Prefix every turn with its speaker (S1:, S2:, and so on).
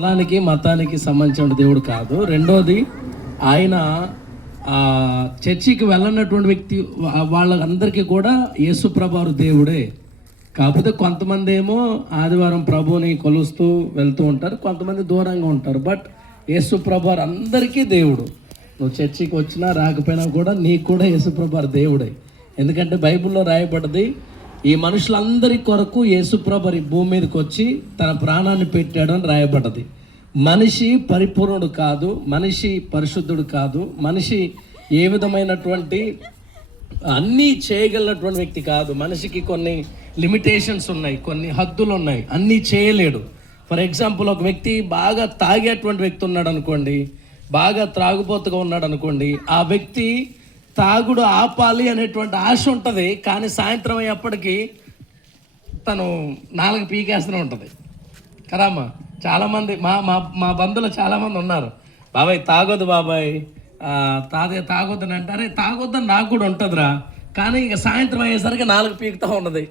S1: కులానికి మతానికి సంబంధించిన దేవుడు కాదు. రెండోది ఆయన చర్చికి వెళ్ళనటువంటి వ్యక్తి వాళ్ళందరికీ కూడా యేసుప్రభారు దేవుడే. కాకపోతే కొంతమంది ఏమో ఆదివారం ప్రభుని కొలుస్తూ వెళ్తూ ఉంటారు కొంతమంది దూరంగా ఉంటారు. బట్ యేసుప్రభారు అందరికీ దేవుడు. నువ్వు చర్చికి వచ్చినా రాకపోయినా కూడా నీకు కూడా యేసుప్రభారు దేవుడే. ఎందుకంటే బైబిల్లో రాయబడ్డది ఈ మనుషులందరి కొరకు యేసుప్రభరి భూమి మీదకి వచ్చి తన ప్రాణాన్ని పెట్టాడు అని రాయబడ్డది. మనిషి పరిపూర్ణుడు కాదు మనిషి పరిశుద్ధుడు కాదు మనిషి ఏ విధమైనటువంటి అన్నీ చేయగలిగినటువంటి వ్యక్తి కాదు. మనిషికి కొన్ని లిమిటేషన్స్ ఉన్నాయి కొన్ని హద్దులు ఉన్నాయి అన్నీ చేయలేడు. ఫర్ ఎగ్జాంపుల్ ఒక వ్యక్తి బాగా తాగేటువంటి వ్యక్తి ఉన్నాడు అనుకోండి బాగా త్రాగుపోతుగా ఉన్నాడు అనుకోండి ఆ వ్యక్తి తాగుడు ఆపాలి అనేటువంటి ఆశ ఉంటుంది కానీ సాయంత్రం అయ్యేప్పటికీ తను నాలుగు పీకేస్తూనే ఉంటుంది. కదమ్మా? చాలామంది మా మా మా బంధువులు చాలామంది ఉన్నారు. బాబాయ్ తాగొద్దు బాబాయ్. తాగే తాదే తాగొద్దని అంటారే. తాగొద్దని నాకు కూడా ఉంటుందిరా. కానీ ఇక సాయంత్రం అయ్యేసరికి నాలుగు పీకుతూ ఉన్నది.